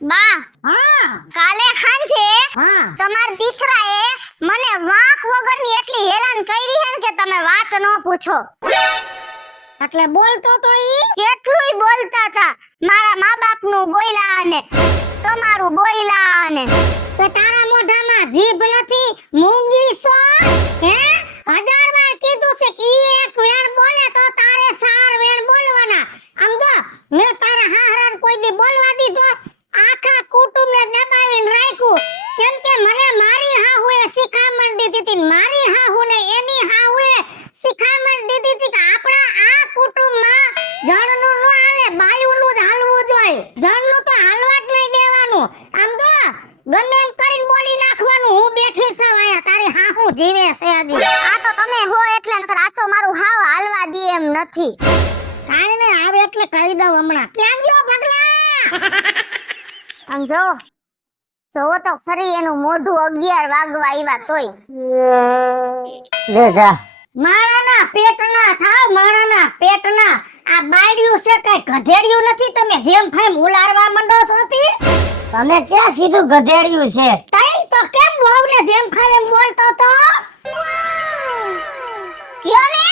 બા હા કાલે સાંજે હા તમારા દીકરાએ મને વાંક વગરની એટલી હેરાન કરી હે ને કે તમે વાત ન પૂછો. એટલે બોલતો તો ઈ કેટલુંય બોલતા હતા. મારા મા બાપનું બોલ્યા ને તમારું બોલ્યા ને. તો તારા મોઢામાં જીભ નથી મૂંગી છો હે? 1000 વાર કીધું છે કે ઈ એક વેણ બોલે તો તારે 4 વેણ બોલવાના. આમ જો મેં તારા હાહરાને કોઈ દી બોલવા દીધો? આખા કુટુંબને દબાવીને રાખ્યું. કેમ કે મને મારી હાહુએ શિખામણ દીધી હતી. મારી હાહુને એની હાહુએ શિખામણ દીધી હતી કે આપણા આ કુટુંબમાં જણનું ન હાલે, બાયુનું જ હાલવું જોઈએ. જણનું તો હાલવા જ નહીં દેવાનું. આમ જો ગમે એમ કરીને બોલી નાખવાનું. હું બેઠી છું અહીંયા, તારી હાહુ જીવે છે હજી. આ તો તમે હો એટલે નકર આ તો મારું હાવ હાલવા દે એમ નથી. કાઈ ને આવે એટલે કહી દઉં હમણાં. ક્યાં ગયો પગલા? આમ જોવો તો સરી એનું મોઢું 11 વાગવા આવ્યા તોય. લે જા. માણાના પેટના થાવ, માણાના પેટના. આ બાયડિયું છે કઈ ગધેડિયું નથી. તમે જેમ ફાઈમ ઉલારવા મંડો છો તી. તમે ક્યાં કીધું ગધેડિયું છે? તઈ તો કેમ વહુને જેમ ફાઈમ એમ બોલતો તો? કયો ને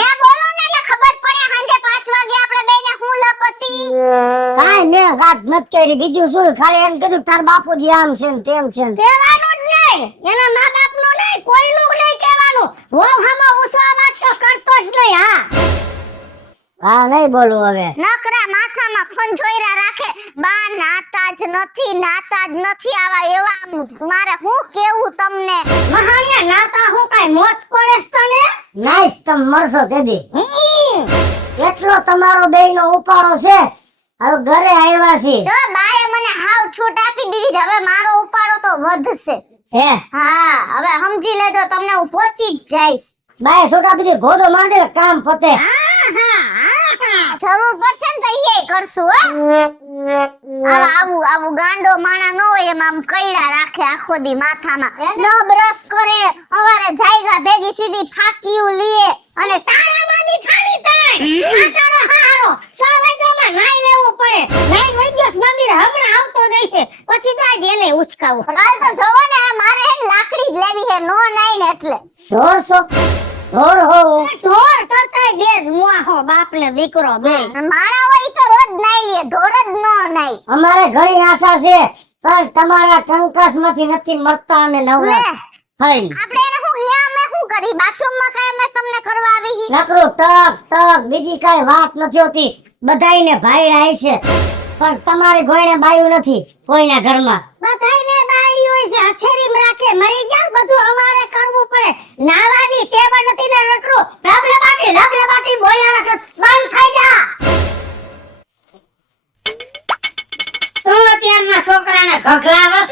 યા બોલો ને એટલે ખબર પડે સાંજે 5 વાગે આપણે બેને હું લપતી. કાઈ ને વાત નત કરી. બીજું શું? ખાલી એમ કીધું તાર બાપુજી આમ છે ને તેમ છે. કહેવાનું જ નહીં. એના મા બાપનું નહીં, કોઈનું નહીં કહેવાનું. વહુ હામાં ઉસવા વાત તો કરતો જ નહીં. હા નહીં બોલું હવે. નકરા માથામાં ફંજોયરા રાખે. બા નાતા જ નથી આવા એવા. મારે હું કેવું તમને? મહાણિયા નાતા હું કાઈ મોત પડેસ તને? નાઈસ તમ મરશો તેદી. એટલો તમારો બેયનો ઉપાડો છે. હવે ઘરે આવ્યા છે. જો બાએ મને હાવ છૂટ આપી દીધી છે. હવે મારો ઉપાડો તો વધશે. હે હા હવે સમજી લેજો, તમને હું પહોંચી જ જઈશ. બાય છોટા બીજી ઘોડો માંડે કામ પતે. જરૂર પડશે ને તો ઈ કરશું હો. આવું ગાંડો માણા ન હોય એમ આમ કઈડા રાખે આખો દી માથામાં. ન બ્રશ કરે, સવારે જાયગા ભેગી સીધી ફાકીયું લીએ અને તારામાંની ઠાણી થાય. આટાનો હારો 6 વાગ્યામાં નાઈ લેવું પડે. નાઈ વૈદ્યસ મંદિર હમણાં આવતો જાય છે. પછી તો આજ એને ઉચકાવું. કાલ તો જોવો ને મારે હે ને લાકડી જ લેવી હે. નો નાઈ ને એટલે ઢોર હો ઢોર કરતાય બે જ મુઆ હો. બાપ ને દીકરો બે માણા હોય તો રોજ નાઈ લે, ઢોર જ નો નાઈ. અમારે ઘણી આશા છે પણ તમારા કંકાસમાંથી નથી મળતા અને નવરા થઈને. આપણે એને હું ન્યા મે હું કરી બાથરૂમમાં કાય મે તમને કરવા આવી હી. નકરું ટક બીજી કાઈ વાત નથી હોતી. બધાયને ભાઈ રાય છે પણ તમારી ગોયને બાયું નથી કોઈના ઘરમાં. બધાયને બાયું હોય છે. હથેરીમ રાખે મરી જાવ બધું અમારે કરવું પડે. નાવાની ટેવ નથી ને નકરું લબલબાટી બોયા રાખે. બંધ થઈ જા. શું અત્યારના છોકરાને ઘગલાવસ?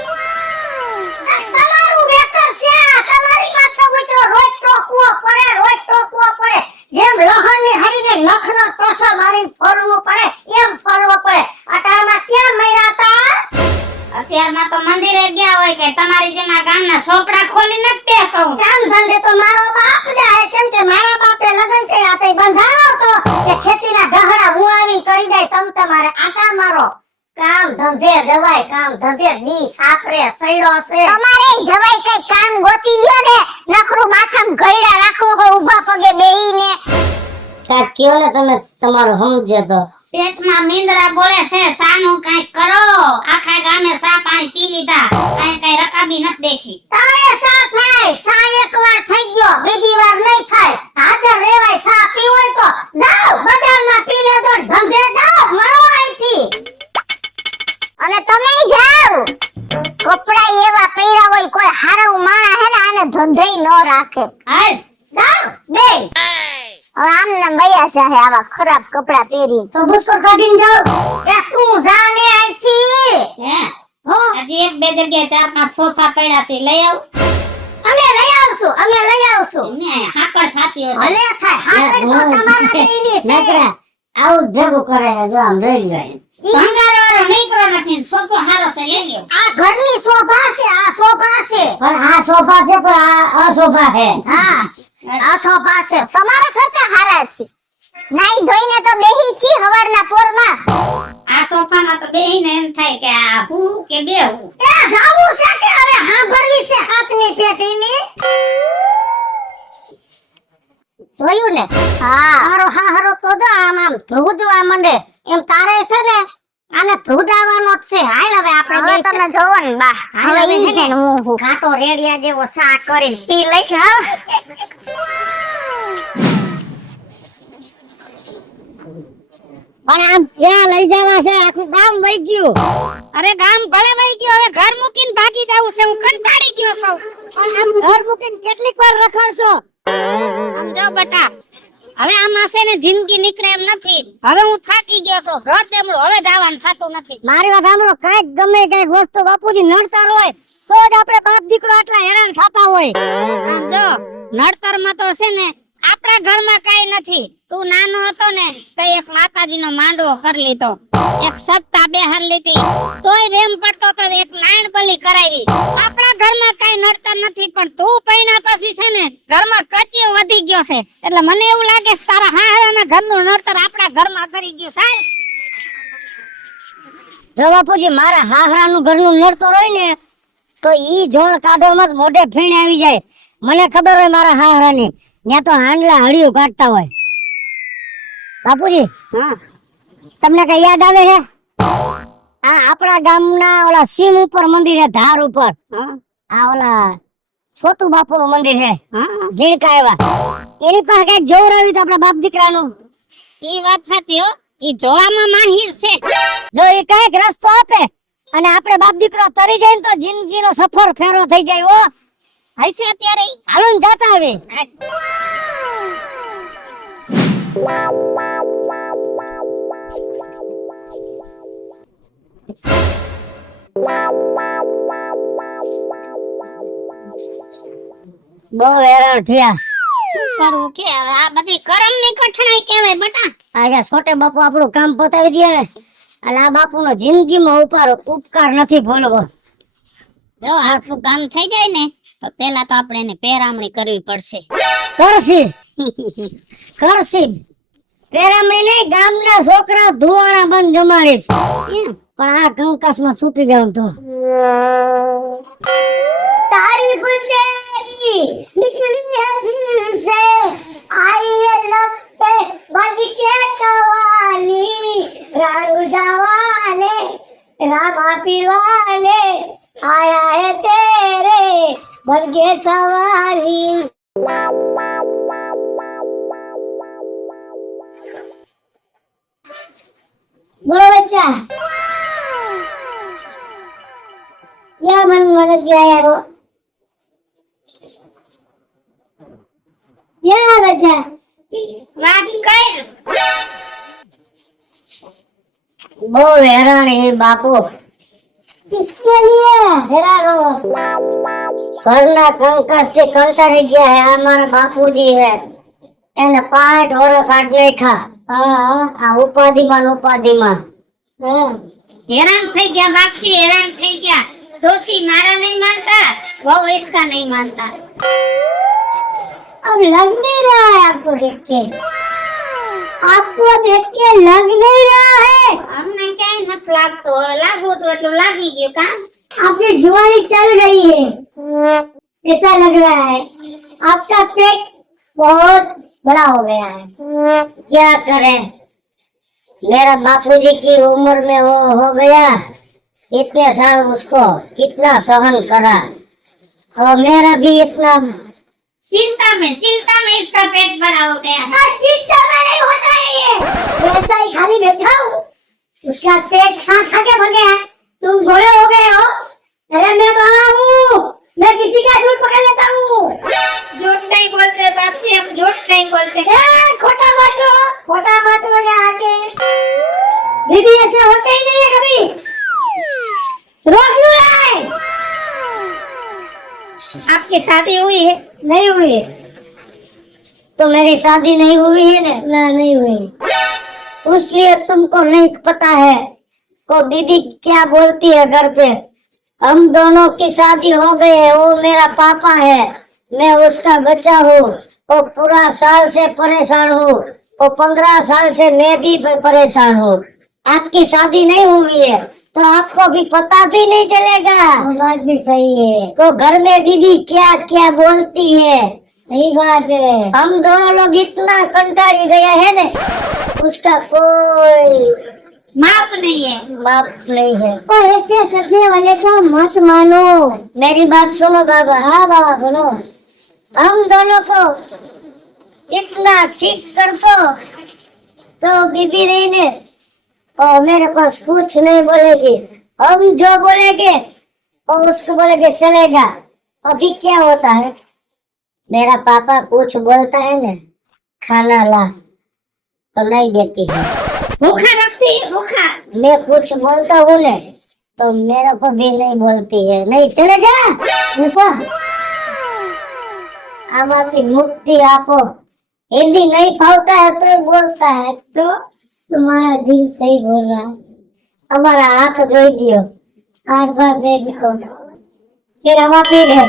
તમારું વેકર છે. તમારી માથે ઉતરો રોજ ટોકવો પડે. જેમ લોહણની હરીને નખનો ટોસો મારીને ફરવું પડે એમ ફરવો પડે. અટારમાં ક્યાં મર્યા તા? અત્યારમાં તો મંદિરે ગયા હોય કે તમારી જેમ આ ગામના સોપડા ખોલીને જ બેઠો હું. કામ ધંધે તો મારો બાપ જાય. કેમ કે મારા બાપે લગન કર્યા તે બંધાણો તો કે ખેતીના ઢહડા હું આવીને કરી જાય. તમારે આટા મારો. કામ ધંધે જવાય. કામ ધંધે દી સાપરે સઈડો છે. તમારે જવાય કઈ કામ ગોતી લ્યો ને. નખરું માથામાં ગયડા રાખો હો ઊભા પગે બેહીને. સાહેબ કયો ને તમે તમારું સમજે તો. પેટમાં મીંદરા બોલે છે. સાનું કાઈ કરો. આખા ગામે સા પાણી પી લીધા. કાઈ રકાબી નથી દેખી. તારે સા થાય. સા એકવાર થઈ ગયો, બીજી વાર નહીં થાય. હાજર રેવાય. સા પીવો હોય તો જાઓ બજારમાં પી લેજો. ધંધે જાઓ મરો અહીંથી. અને તમે જાઓ. કપડા એવા પહેર્યા હોય કોઈ હારું માણા હે ને આને ધંધેય ન રાખે. હાલ જાઓ બે. હવે આમ નામ વયા જાહે આવા ખરાબ કપડા પહેરી. તો ગુસ્સો કાઢીને જાઓ. એ તું જાને અહીંથી. હે હો હજી એક બે જગ્યાએ 4-5 સોફા પડ્યા છે. લઈ આવ. અમે લઈ આવશું. એમને હાકડ થાતી હોય. ભલે થાય. હાકડ તો તમારા બેયની છે. નકરા આવું જ ભેગું કરે છે. જો આમ જોઈ લ્યો. ભંગારવાળો નીકળો નથી. સોફો હારો છે લઈ લ્યો. આ ઘરની શોભા છે. આ શોભા છે પણ આ શોભા છે પણ આ અશોભા છે. હા આ શોભા છે. તમારા કરતા હારા છે. નાઈ ધોઈને તો બેહી છી હવારના પોરમાં. આ સોફામાં તો બેહીને એમ થાય કે આ હું કે બેહું? એ જાવું છે કે હવે હા ભરવી છે હાથની પેટીની જોયું ને હા હારો હારો તો જો આમ ધ્રુદવા મંડે એમ તારે છે ને આને ધ્રુદાવાનો જ છે હાલ હવે આપણે હવે બે તમે જોવો ને બા હવે ઈ છે ને હું ઘાટો રેડિયા જેવો સા કરીને પી લઈશ હાલ પણ આમ ક્યાં લઈ જવા છે આખું ગામ વઈ ગયું અરે ગામ ભલે વઈ ગયો, હવે ઘર મૂકીને ભાગી જાવું છે. હું કંટાળી ગયો છું. પણ આમ ઘર મૂકીને કેટલીક વાર રખડશો સમજો બટા, હવે આમાં છે ને જિંદગી નીકળે એમ નથી. હવે હું થાકી ગયો છું. ઘર તેમડું હવે જવાનું થતું નથી. મારી વાત સાંભળો કાંઈક ગમે કાંઈક વસ્તુ બાપુજી નડતર હોય તો જ આપણે બાપ દીકરો આટલા હેરાન થતા હોય સમજો નડતરમાં તો છે ને આપણા ઘરમાં કાઈ નથી. તું નાનો હતો ને તો એક માતાજીનો માંડવો કરી લીધો, એક સપ્તાહ બેહાર લીધી, તોય રેમ પડતો તો એક નાયણ બલી કરાવી. આપણા ઘરમાં કાઈ નડતર નથી, પણ તું પૈણા પછી છે ને ઘરમાં કચિયો વધી ગયો છે. એટલે મને એવું લાગે છે તારા હારાના ઘરનું નડતર આપણા ઘરમાં કરી ગયું. સાહેબ જો બાપુજી મારા હાહરાનું ઘરનું નડતર હોય ને તો ઈ જોણ કાઢવામાં જ મોઢે ફીણે આવી જાય. મને ખબર હોય મારા હાહરાની ત્યાં તો હાંડલા હળિયું કાઢતા હોય. બાપુજી તમને કઈ યાદ આવે છે આ આપણા ગામના ઓલા સીમ ઉપર મંદિર છે ધાર ઉપર આ ઓલા છોટુ બાપુનું મંદિર છે જીણકા એવા એની પાસે કઈક જોવરાવ્યું તો આપણા બાપ દીકરાનું ઈ વાત સાચી હો, ઈ જોવામાં માહિર છે. જો એ કઈક રસ્તો આપે અને આપણે બાપ દીકરો તરી જાય ને તો જિંદગીનો સફર ફેરો થઈ જાય હો. હશે અત્યારે ઈ? હાલો ને જાતા આવી બહુ હેરાન થયા. કરવું કે હવે આ બધી કરમની કઠણાઈ કહેવાય બટા. આજે છોટે બાપુ આપણું કામ પતાવી દે ને એટલે આ બાપુનો જિંદગીમાં ઉપકાર નથી ભૂલવો. જો આટલું કામ થઈ જાય ને તો પેલા તો આપણે એને પેરામણી કરવી પડશે. કરશી પેરામણી નહીં ગામના છોકરા ધુવાણા બંધ જમાડીશ એમ પણ આ કંકાસમાં છૂટી જાવ તો तारीफ तेरी निकली है दिल से आई है लब पे बज के कवाली राणू जवाने रामा पीरवाने आया है तेरे बरगे सवारी बोलो बच्चा क्या मन क्या यारो क्या बच्चा વાત કર. બહુ હેરાન હે બાપુ. किसके लिए हैरान हो ઘરના કંકાસ થી કંટાળી ગયા હે. આ મારા બાપુજી હે એને 5 ઓરો કાઢ નાખ્યા हाँ આ ઉપાધિમાં ને ઉપાધિમાં. हाँ હેરાન થઈ ગયા બાપજી, હેરાન થઈ ગયા. ડોસી મારા નહીં માનતા, બહુ इसका नहीं मानता. अब लग नहीं रहा है आपको देख के लग नहीं रहा है અમને ક્યાંય નથી લાગતું. હવે લાગવું તો એટલું લાગી ગયું કામ. आपकी जुआनी चल गई है ऐसा लग रहा है आपका पेट बहुत बड़ा हो गया है क्या करें मेरा बापूजी की उम्र में वो हो गया इतने साल उसको कितना सहन करा और मेरा भी इतना चिंता में इसका पेट बड़ा हो गया है. चिंता में नहीं होता है ये वैसा ही खाली बैठा हूँ उसका पेट खा खा के भर गया है तुम घोड़े हो गए हो अरे मैं बाबा हूँ मैं किसी का झूठ पकड़ लेता हूँ झूठ नहीं बोलते बापजी, हम झूठ नहीं बोलते. खोटा मत लो यहाँ के दीदी ऐसा होता ही नहीं है कभी रोक क्यों रहा है आपकी शादी हुई है? नहीं हुई तो मेरी शादी नहीं हुई है ना ना नहीं हुई उसलिए तुमको नहीं पता है को दीदी क्या बोलती है घर पे हम दोनों की शादी हो गई है वो मेरा पापा है मैं उसका बच्चा हूँ वो पूरा साल से परेशान हूँ वो 15 साल से मैं भी परेशान हूँ आपकी शादी नहीं हुई है तो आपको भी पता भी नहीं चलेगा। वो बात भी सही है। तो घर में बीबी क्या क्या बोलती है। सही बात है। हम दोनों लोग इतना कंटाली गया है ना, उसका कोई माफ नहीं है। माफ नहीं है। तो ऐसे करने वाले को मत मानो। मेरी बात सुनो बाबा। हाँ बाबा बोलो। हम दोनों को इतना ठीक कर दो तो बीबी रही ने और मेरे पास कुछ नहीं बोलेगी। हम जो बोलेंगे और उसको बोलेंगे चलेगा। अभी क्या होता है, मेरा पापा कुछ बोलता है ना, खाना ला तो नहीं देती है। भूखा रखती है, भूखा। मैं कुछ बोलता हूँ ने तो मेरे को भी नहीं बोलती है। नहीं चले जा ऐसा। आमाती मुक्ति आपो। हिंदी नहीं फावता है तो बोलता है। तो तुम्हारा दिल सही बोल रहा है। हमारा हाथ जोड़ दियो, हाथ बात दे दियो, फिर हम पीर है।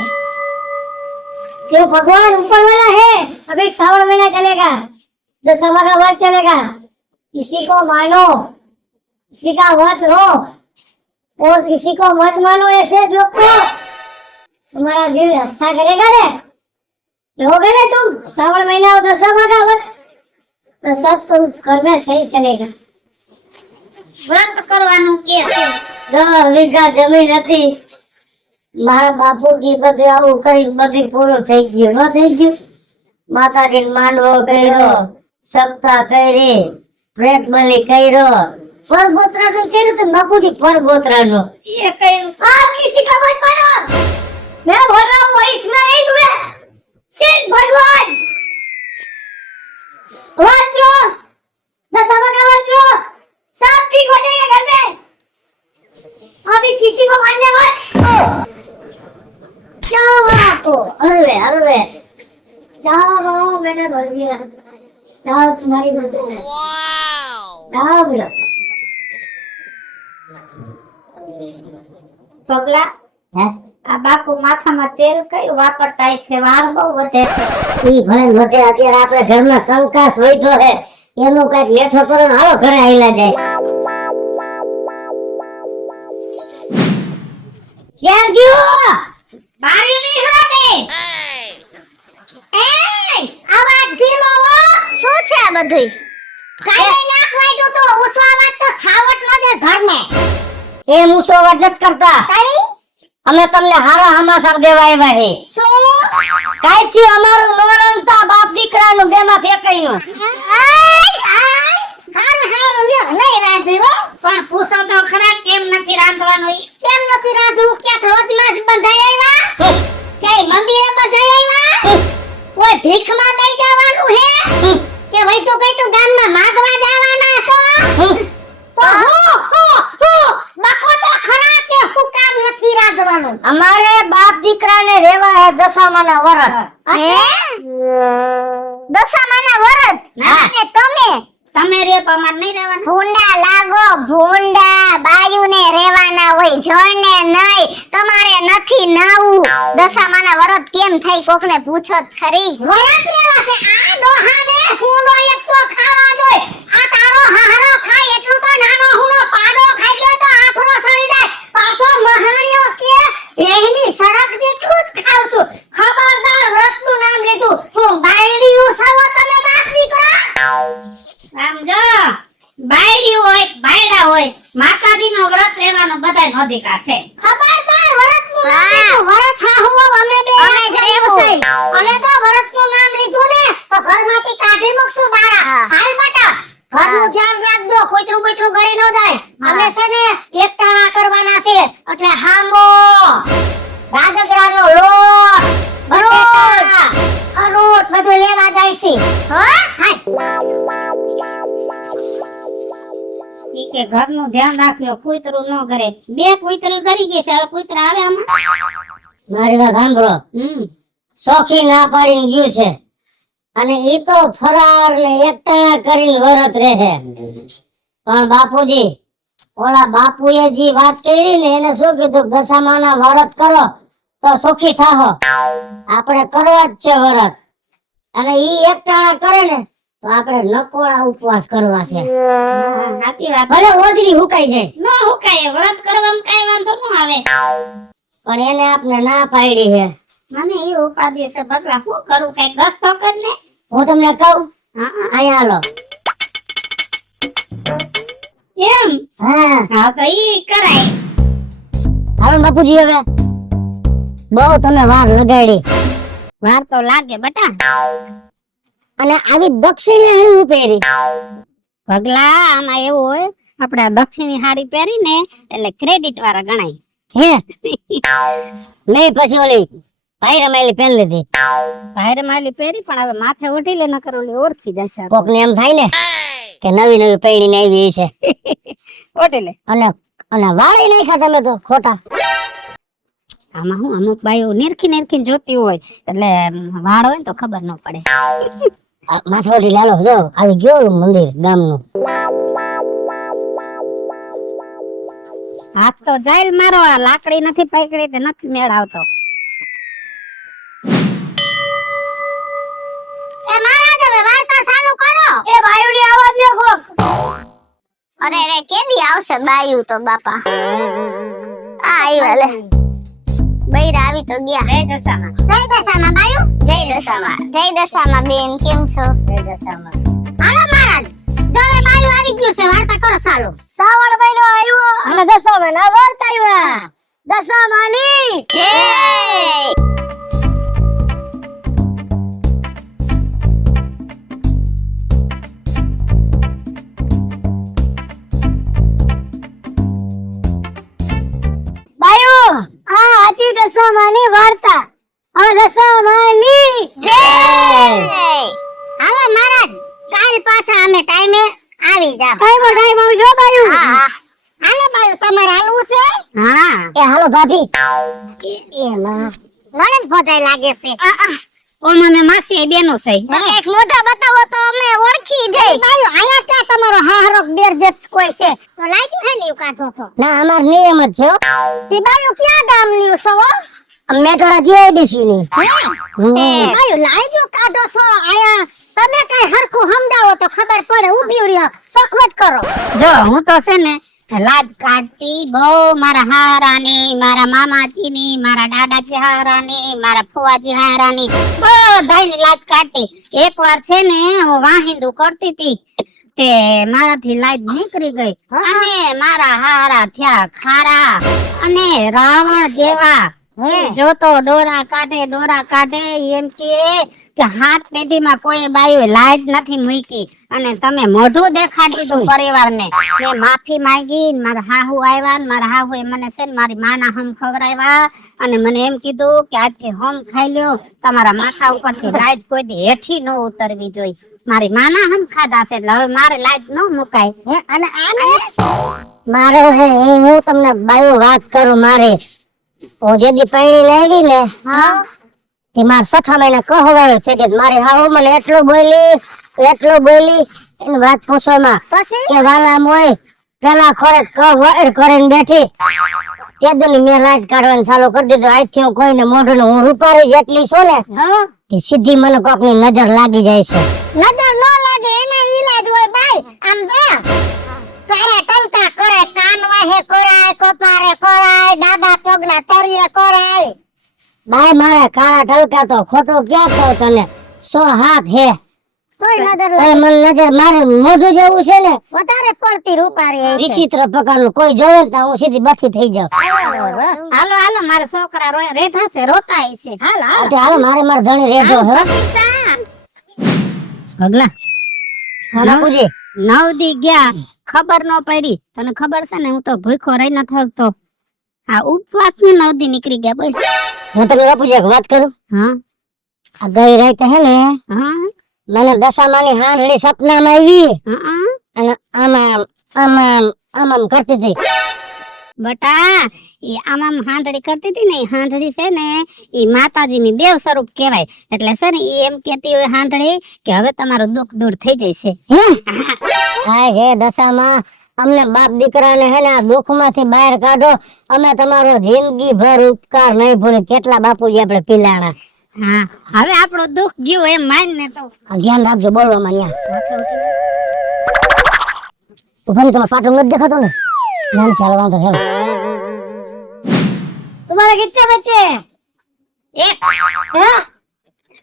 क्यों भगवान ऊपर वाला है। अभी श्रावण महीना चलेगा, दशमा का व्रत चलेगा। किसी को मानो, किसी का मत लो और किसी को मत मानो। ऐसे जो तुम्हारा दिल अच्छा करेगा रे, रहोगे ना तुम श्रावण महीना और दशमा का व्रत, तो सब तुम घर में सही चलेगा। વ્રત કરવાનું કે છે. 10 વીઘા જમીન હતી, મારા બાપુજી બધે આવું કરી બધી પૂરું થઈ ગયું. ન થઈ ગયું? માતાજીને માંડવો કર્યો, સપ્તાહ કરી, પ્રેત બલિ કર્યો, પરગોતરાનું કર્યું તો બાપુજી પરગોતરાનું. એ કયું? आप किसी का मत मानो। मैं बोल रहा हूँ इसमें नहीं जुड़ा, सिर्फ भगवान। वस्त्रो, दशमा का वस्त्रो, सब ठीक हो जाएगा घर में। अभी किसी को मानने मत। क्या हुआ आपको? हलवे हलवे जाओ, मैंने बोल दिया जाओ, तुम्हारी मर्जी है। जाओ बोलो। પગલા हैं? આ બાપુ માથામાં તેલ કયું વાપરતા હશે? વાળ બહુ વધે છે. ઈ ભલે વધે, અત્યારે આપણે ઘરમાં કંકાસ વૈધો હે, એનું કઈક લેઠો કરો ને હાલો ઘરે આયલા જાય. ક્યાં ગયો? બારી નહીં હળગે. એ અવાજ ધીમો હો. શું છે આ બધું? કાઈ નાક વાગ્યું તો ઉસો અવાજ તો ખાવટ નો દે ઘરને. એ મૂસો અવાજ નથી કરતા. કઈ અમે તમને હારા હમાસર દેવા આવ્યા હે. શું? કાઈ થી અમારું નોરંતા બાપ દીકરાનું બેમાંથી એકઈનું. હારું હારું લ્યો લઈ રાંધી હો. પણ પૂછો તો ખરા કેમ નથી રાંધવાનું? ઈ કેમ નથી રાંધવું? ક્યાંક રોજમાં જ બંધાઈ આવ્યા? ક્યાંય મંદિરે બંધાઈ આવ્યા? કોઈ ભીખમાં દઈ જવાનું હે કે ભાઈ તો કઈ તું ગામમાં માગવા જવાના છો? તો બકો તો ખરા કે હું કામ નથી રાંધવાનું? અમારે બાપ દીકરાને રેવા હે દશામાના વરત. હે? દશામાના વરત? હા. અને તમે તમે રે તો અમાર નહીં રહેવાનું. ભૂંડા લાગો, ભૂંડા. બાયુને રેવાના હોય, જણને નહીં. તમારે નથી નાવું. દશામાના વરત કેમ થઈ કોકને પૂછો જ ખરી. વરસ લેવા છે આ ડોહાને હુંનો એક તો ખાવા દોય. આ તારો હારો ખાય એટલું તો નાનો હુંનો પાડો ખાઈ ગયો તો આફરો સડી જાય. પાછો મહાણિયો કે એની સરક જેટલું જ ખાવ છું. ખબરદાર વ્રતનું નામ લીધું. હું બાયડીયું સવો તમે બાપ દીકરા. આમ જો બાયડી હોય બાયડા હોય માતાજીનો વ્રત રહેવાનો બધાયનો અધિકાર છે. ખબરદાર વ્રતનું નામ લીધું. વ્રત હાહુઓ અમે બે અમે જ રહેવું. અને તો વ્રતનું નામ લીધું ને તો ઘરમાંથી કાઢી મૂકશું બારા. હા. હાલ બટા ઘરનું ધ્યાન રાખજો. કોઈતરું બેઠું ગળી ન જાય. અમે છે ને એકટાણા કરવાના છે એટલે હાંગો રાજગરાનો લોટ બટેટા અરોટ બધું લેવા જાય છે. હો? ઈ કે ઘરનું ધ્યાન રાખજો. કુતરું ન કરે. બે કુતરું કરી ગઈ છે. હવે કુતરા આવે આમાં? મારી વાત સાંભળો. સોખી ના પાડીને ગયું છે અને ઈ તો ફરાર ને એકટાણા કરીને વરત રહે. પણ બાપુજી, ઓલા બાપુએ જે વાત કરી ને એને શું કીધું, દશામાના વરત કરો તો સુખી થાહો. આપણે કરવા જ છે વરત. અને ઈ એકટાણા કરે ને તો આપણે નકોડા ઉપવાસ કરવા છે. સાચી વાત. ભલે ઓજરી હુકાઈ જાય. ન હુકાય એ વ્રત કરવામાં કઈ વાંધો ન આવે. પણ એને આપણે ના પાડી છે. મને એ ઉપાધિ છે બગલા, શું કરું? કઈ રસ્તો કર ને. હું તમને કહું, હા, અહીંયા હાલો. એમ? હા હા તો ઈ કરાય. હાલો બાપુજી, હવે બહુ તમે વાર લગાડી. વાર તો લાગે બટા. અને આવી દક્ષિણે હણવું પહેરી. પગલા આમાં એવું હોય, આપણે આ દક્ષિણી હાડી પહેરીને એટલે ક્રેડિટ વાળા ગણાય. હે નહીં, પછી ઓલી ભાઈ રમાયેલી પહેરી લીધી. ભાઈરે માલી પહેરી પણ હવે માથે ઉઠી લે, નકર ઓલી ઓળખી જશે. કોક ને એમ થાય ને કે નવી નવી પૈણી આવી છે. ઓટી લે. અને અને વાળી નાખ્યા તમે તો ખોટા. આમાં હું અમુક બાઈઓ નિરખી જોતી હોય એટલે વાળ હોય ને તો ખબર ન પડે. આ માથે ઓલી લાલો જો આવી ગયો ઓલું મંદિર ગામનું. હાથ તો જાઈલ મારો, આ લાકડી નથી પકડી તે નથી મેળ આવતો. એ મહારાજ હવે વાર્તા ચાલુ કરો. એ બાયુડી આવા દે કોક. અરે રે કેદી આવશે બાયુ તો બાપા. આ આવ્યા લે. બૈરા આવી તો ગયા. જય દશામાં. જય દશામાં બાયુ. જય દશામાં. જય દશામાં બેન, કેમ છો? જય દશામાં. હાલો મહારાજ, દવે બાયુ આવી ગયું છે, વાર્તા કરો ચાલુ. શ્રાવણ મહિનો આવ્યો અને દશામાં ના વાર્તા આવ્યા. દશામાની જય. બાયુ, આ હતી દશામાની વાર્તા. હવે દશામાની જય. હાલો મહારાજ, કાલ પાછા અમે ટાઈમે આવી જાવ. ટાઈમ આવજો બાયુ. હા હાલો બાયુ, તમારે હાલવું છે? હા એ હાલો ભાભી. એ ના મને જ ભોજાઈ લાગે છે. ઓ મને માસી એ બેનો છે. એક મોઢા બતાવો તો અમે ઓળખી જઈ. બાયુ, આયા ક્યાં તમારો હારો દેર જેટ કોઈ છે? તો લાગ્યું છે ને એવું કાઢો તો. ના, અમાર નિયમ જ છે. તી બાયુ ક્યાં ગામની છો? મેટોડા જીઆઈડીસી ની. એ બાયુ લાગ્યું કાઢો છો આયા. તમે કઈ હરખું સમજાવો તો ખબર પડે. ઊભી રહ્યો, સોખવટ કરો. જો હું તો છે ને લાજ કાઢતી બહુ, મારા હારાની, મારા મામાજીની, મારા દાદાજી હારાની, મારા ફુવાજી હારાની, બધાયની લાજ કાઢતી. એકવાર છે ને હું વાહિંદુ કરતી હતી તે મારાથી લાજ નીકળી ગઈ અને મારા હારા થયા ખારા અને રાવણ જેવા. જો તો ડોરા કાઢે એમ કે હાથ પેઢીમાં કોઈ બાયું લાજ નથી મૂકી અને તમે મોઢું દેખાડી દીધું પરિવારને. મેં માફી માંગી, મારા હાહુ આવ્યા ને મારા હાહુએ મને છે ને મારી માના હમ ખવડાવ્યા અને મને એમ કીધું કે આજથી હમ ખાઈ લ્યો, તમારા માથા ઉપરથી લાજ કોઈ દી હેઠી ન ઉતરવી જોઈએ. મારી માના હમ ખાધા છે એટલે હવે મારે લાજ ન મુકાય. અને આને મારે હે હું તમને બાયુ વાત કરું. મારે ઓ જે દી પૈણી લાવી ને, હા તે માર 6 મહિના કહેવાયો છે કે મારી હાહુ મને એટલું બોલી એની વાત પૂછોમાં. કે વાલા મોય પેલા ખોરે કહેવાય કરીને બેઠી તે દુની મેં લાજ કાઢવાનું ચાલુ કરી દીધું. આજથી હું કોઈને મોઢું હું રૂપારી જેટલી છું ને તે સીધી મને કોકની નજર લાગી જાય છે. નજર ન લાગે એના ઈલાજ હોય બાઈ. આમ જો તારા ટંકા કરે, કાન વાહે કરાય, કપારે કરાય, ડાબા પગના તળિયે કરાય. બાઈ મારે કાળા ઢલકા તો ખોટું ક્યાં કહું તને. 100 હાથ હે તોય નજર લાગે. મને નજર મારે મોઢું જેવું છે ને વધારે પડતી રૂપારી વિચિત્ર પ્રકારનું. કોઈ જોવે ને તો હું સીધી બઠી થઈ જાઉં. હાલો હાલો મારા છોકરા રેઠા છે, રોતા છે. હાલો મારે ધણી રેજો હે. પગલા બાપુજી 9 દી ગયા, ખબર ન પડી. તને ખબર છે ને હું તો ભૂખો રહી ન થકતો. આ ઉપવાસ ને 9 દી નીકળી ગયા. બોલ. હું તમને બાપુજી એક વાત કરું. હા આ ગઈ રાત હે ને હા મને દશામાની હાંડળી સપનામાં આવી હા અને આમ કરતી હતી. બટા ઈ આમ હાંડળી કરતી હતી ને, ઈ હાંડળી છે ને ઈ માતાજીની દેવ સ્વરૂપ કહેવાય. એટલે છે ને ઈ એમ કહેતી હોય હાંડળી કે હવે તમારું દુઃખ દૂર થઈ જશે. હાય હે દશામાં, અમને બાપ દીકરાને હે ને આ દુઃખમાંથી બહાર કાઢો. અમે તમારો જિંદગી ભર ઉપકાર નહીં ભૂલે. કેટલા બાપુજી આપણે પીલાણા. હા હવે આપણું દુઃખ ગયું એમ માન ને તો ધ્યાન રાખજો બોલવામાં. ન્યા ઉપર તમારે પાટો નથી દેખાતો ને? नाम चलवा तो है। तुम्हारे कितने बच्चे हैं? एक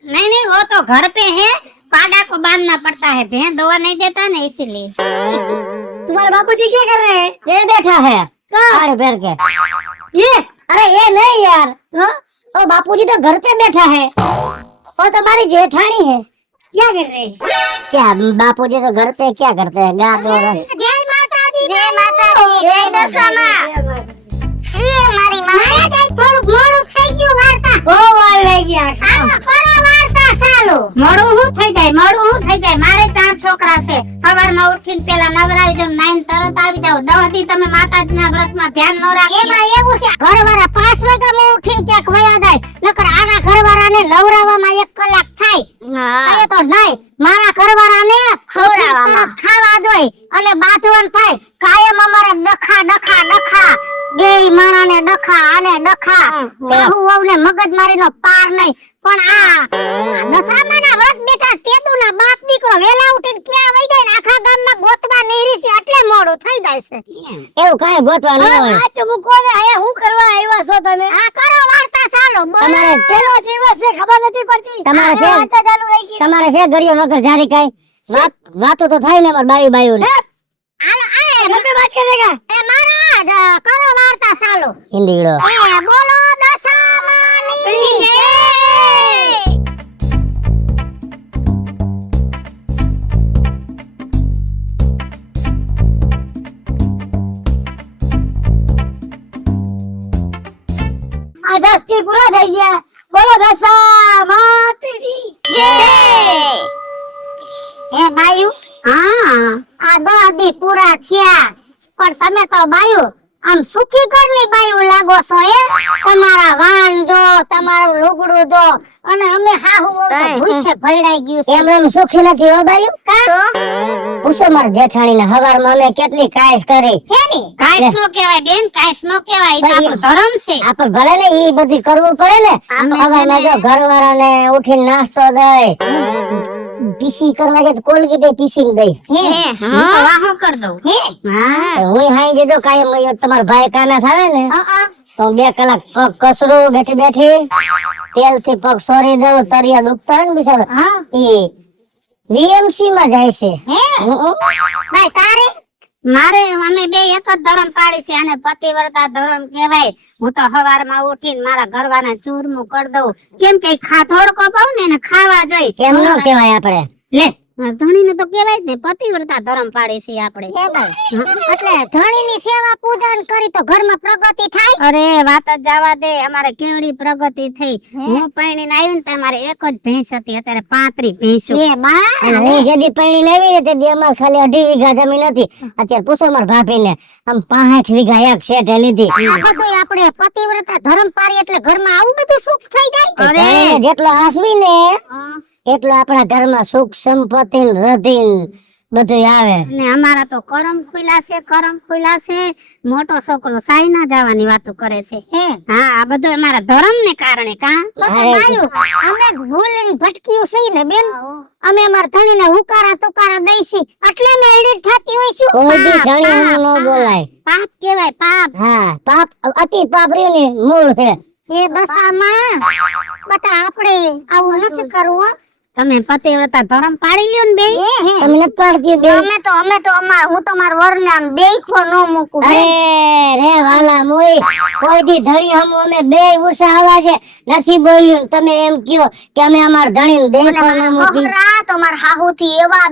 नहीं नहीं, वो तो घर पे है, पाडा को बांधना पड़ता है, भैंस दवा नहीं देता ना इसीलिए। तुम्हारे बापूजी क्या कर रहे हैं? ये बैठा है साढ़े पैर के। ये अरे ये नहीं यार, ओ बापूजी तो घर पे बैठा है। वो तुम्हारी जेठानी है, क्या कर रहे हैं? क्या बापूजी तो घर पे क्या करते हैं? गा दो। જય માતાજી, જય દશામાં. એ મારી માં થોડું મોડું થઈ ગયું વાર્તા. બહુ વાર લઈ ગયા. હાલો, કરો વાર્તા ચાલુ. મોડું હું થઈ જાય, મોડું હું થઈ જાય. મારે 4 છોકરા છે, સવારમાં ઉઠીને પેલા નવરાવી દઉં, નાઈન તરત આવી જાવ. 10 દી તમે માતાજીના વ્રતમાં ધ્યાન ન રાખો. એમાં એવું છે, ઘરવાળા 5 વાગ્યામાં ઉઠીને ક્યાંક વયા જાય, નકર આના ઘરવાળાને નવરાવામાં 1 કલાક થાય. હા એ તો નહીં, મારા ઘરવાળાને ખવડાવવામાં. તરત ખાવા દોય અને બાંધવાનું થાય. કાયમ અમારે ડખા બે માણાને ડખા અને ડખા. હું વહુને મગજમારીનો પાર નહીં. પણ આ દશામાના વ્રત બેઠા તેદુના બાપ દીકરો વેલા ઉઠીને ક્યાં વઈ જાય ને આખા ગામમાં ગોતવા નીરી છે, એટલે મોડું થઈ જાય છે. એવું કાંઈ ગોતવા ન હોય. આ તો મૂકો ને, આયા હું કરવા આવ્યા છો તમે? આ કરો વાર્તા ચાલો. તમારે છેલ્લો દિવસ છે, ખબર નથી પડતી. તમારે છે વાર્તા ચાલુ રહી ગઈ. તમારે છે ગરિયો નગર જારી કાઈ વાતો તો થાય ને અમાર બાયું ને. હાલો આ મને વાત કરેગા. એ મારા કરો વાર્તા ચાલો. હિન્દીડો. એ બોલો દશામાની જય. આ 10 થી પૂરા થઈ ગયા. બોલો દશામાની જય. હે બાયુ, હા આ 10 દી પૂરા થયા, પણ તમે તો બાયુ આમ સુખી ઘરની બાયુ લાગો છો. તમારા વાન જો, તમારું લુગડું જો, અને અમે હાહુ તો ભૂખે ભડાઈ ગયું છે. એમ સુખી નથી હો બાયુ. તો પૂછો માર જેઠાણી ને હવારમાં અમે કેટલી કાયસ કરી. હેની કાંઈ નો કહેવાય બેન, કાંઈ નો કહેવાય, ઈ તો આપણો ધર્મ છે. આપણ ભલે ને ઈ બધી કરવું પડે ને. હવારમાં જો ઘરવાળાને ઉઠીને નાસ્તો દે, પીસી કરવા જાય તો કોલગેટ પીસી દઈ. હું તો વાહો કર દઉં. હા હું હાઈ જજો કાયમ. તમારા ભાઈ કાના થાવે ને તો 2 કલાક પગ કસરું બેઠી તેલ થી પગ સોરી દઉં. તરિયા દુખતા હોય ને બિચારો, ઈ વીએમસી માં જાય છે. ભાઈ તારે મારે અમે બે એક જ ધર્મ પાડી છે, અને પતિવ્રતા ધર્મ કહેવાય. હું તો સવારમાં ઉઠીને મારા ઘરવાળાને ચૂરમું કરી દઉં, કેમ કે થોડકો પાઉં ને એને ખાવા જોઈ. એમ ન કહેવાય આપણે. લે ધણીને તો કહેવાય જ ને, પતિવ્રતા ધર્મ પાડી છે આપણે. એટલે ધણીની સેવા પૂજન કરી તો ઘરમાં પ્રગતિ થાય. અરે વાત જ જવા દે, અમારે કેવડી પ્રગતિ થઈ. હું પરણીને આવી ને તો અમારે એક જ ભેંસ હતી, અત્યારે 35 ભેંસો. એ બા, અને હું જેદી પરણીને આવી ને તેદી અમાર ખાલી 2.5 વીઘા જમીન હતી. અત્યારે પૂછો માર ભાભીને, આમ 65 વીઘા એક શેઠે લીધી. આ બધું આપણે પતિવ્રતા ધર્મ પાડી એટલે ઘરમાં આવું બધું સુખ થઈ જાય. અરે જેટલો હાસવી ને એટલો આપણા ઘરમાં સુખ સંપત્તિ રધિ બધું આવે. ને અમારા તો કરમ ખુલ્લા છે. મોટો છોકરો સાઈના જવાની વાતો કરે છે. હા આ બધું અમારા ધર્મ ને કારણે. અમે ભૂલીને ભટક્યું છે ને બેન, અમે અમાર ધણીને હુકારા તુકારા દઈશી એટલે મે એડિટ થતી હોય છું. કોઈ દી ધણી ન બોલાય, પાપ કહેવાય, પાપ. હા પાપ, અતિ પાપ રહ્યું ને મૂળ છે. એ દશામાં બટા આપણે આવું નથી કરવું. તમે પતિવ્રતા ધર્મ પાડી લ્યો ને બે. તમે ન પાડતી બે. અમે તો હું તો માર વરને આમ દેખો ન મૂકું. રે વાલા મોઈ, કોઈ દી ધણી હમ અમે બે ઉષા અવાજે નથી બોલ્યું. તમે એમ કયો કે અમે અમાર ધણીને દેખો ન મૂકી. હરા તો માર હાહુથી એવા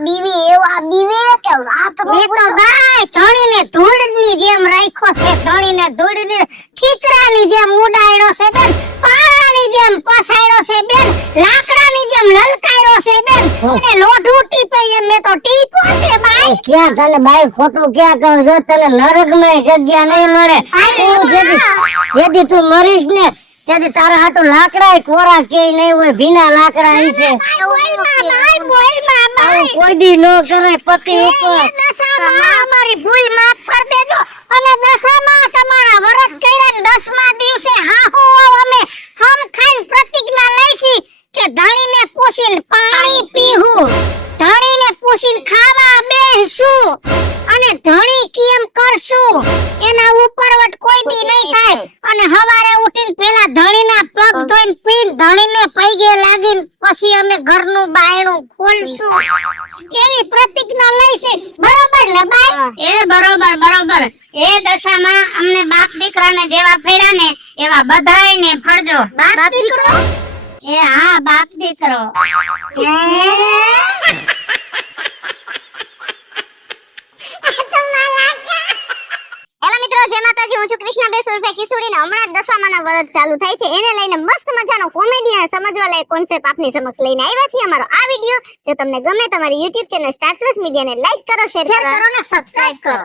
બીવે કે વાત નો એ તો ગાય ધણીને ધૂળની જેમ રાખ્યો છે. ધણીને ધૂળની ઠીકરાની જેમ ઉડાડ્યો છે બેન, પાણાની જેમ પસાડ્યો છે બેન, લાકડાની જેમ લલકાયો છે બેન, અને લોઢું ટીપે એમ મે તો ટીપો છે બાઈ. ક્યાં તને બાઈ ખોટું ક્યાં કહું? જો તને નરકમાં જગ્યા નહીં મળે. જેદી તું મરીશ ને તેથી તારા હાટુ લાકડા થોરા કે નહીં હોય, ભીના લાકડા હઈ છે. કોઈ દી નો કરે પતિ ઉપર. અમારી ભૂલ માફ કરી દેજો. અને દશામાં તમારા વ્રત કર્યા ને 10મા દિવસે હાહુ અમે હમ ખાઈને પ્રતિજ્ઞા લઈશી કે ધણીને પૂછીને પાણી પીવું, ધણીને પૂછીને ખાવા બેસું, અને ધણી કેમ કરશું બરાબર એ દશામાં અમને બાપ દીકરાને જેવા ફેર્યા ને એવા બધાયને ફળજો. બાપ દીકરો એ હા બાપ દીકરો. હેલો મિત્રો, જય માતાજી. હું છું કૃષ્ણાબેન ઉર્ફે કિસુડીને. હમણાં જ દશામાના વ્રત ચાલુ થાય છે, એને લઈને મસ્ત મજાનો કોમેડી અને સમજવા લાયક કોન્સેપ્ટ આપની સમક્ષ લઈને આવ્યા છીએ. અમારો આ વિડિયો જો તમને ગમે, તમારી YouTube ચેનલ સ્ટાર પ્લસ મીડિયાને લાઈક કરો, શેર કરો શેર કરો ને સબસ્ક્રાઇબ કરો.